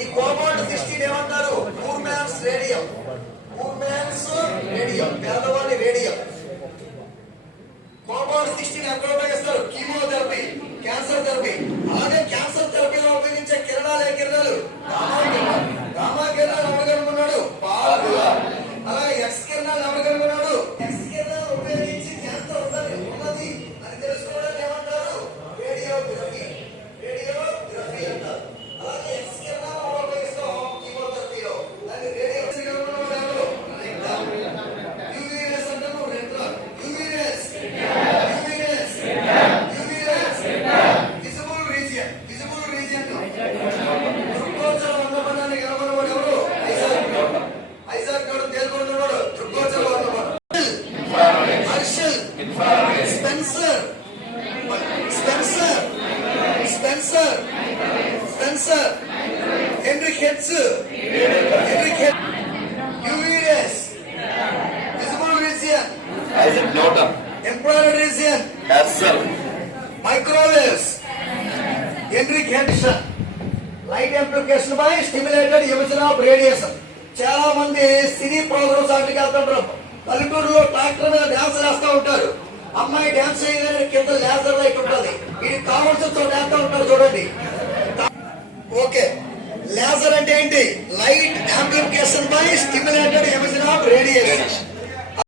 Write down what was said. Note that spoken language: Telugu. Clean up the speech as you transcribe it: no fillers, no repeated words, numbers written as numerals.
ఈ కోబాల్ట్ 16 ఏమంటారు? Poor man's radium. Poor man's radium, పేదవాడి రేడియం. కోబాల్ట్ 16 ఎక్కడ ఉపయోగిస్తారు? Chemotherapy, cancer therapy. అలాగే క్యాన్సర్ థెరపీలో ఉపయోగించే కిరణాలు కిరణాలు గామా కిరణాలు ఎవరు కనుక్కున్నాడు? పాల్. అలాగే ఎక్స్ కిరణాలు ఎవరు కనుక్కున్నాడు? ఎక్స్ కిరణాలు ఉపయోగించి క్యాన్సర్ ఉన్నది అని తెలుసుకోవడానికి ఏమంటారు? రేడియోగ్రఫీ. రేడియోగ్రఫీ అంటారు. అలాగే ఎక్స్ కిరణాలు ఉపయోగిస్తాం కీమోథెరపీలో. దాన్ని రేడియోగ్రఫీ యూవీరేస్ అంటారు. UV rays visible region. Visible region దృగ్గోచర వర్ణపటాన్ని కనుగొన్నవాడు ఎవరు? ఐజాక్ న్యూటన్ తేలుకొన్నాడు దృగ్గోచర వర్ణపటం. Herschel, Spencer, Heinrich Hertz, UV rays, visible region, Isaac Newton, infrared region, Herschel, microwaves, Heinrich హెడ్సన్. Light application by stimulated emission of radiation. చాలా మంది సినీ ప్రోగ్రామ్స్ వాటికి వెళ్తుంటారు. పల్లెటూరులో ట్రాక్టర్ మీద డాన్స్ వేస్తూ ఉంటారు. అమ్మాయి డాన్స్ చేయగానే కింద లేజర్ లైట్ ఉంటుంది. ఇది కావాల్సిన చోట వేస్తూ ఉంటారు చూడండి. ఓకే, లేజర్ అంటే ఏంటి? Light amplification by stimulated emission of radiation.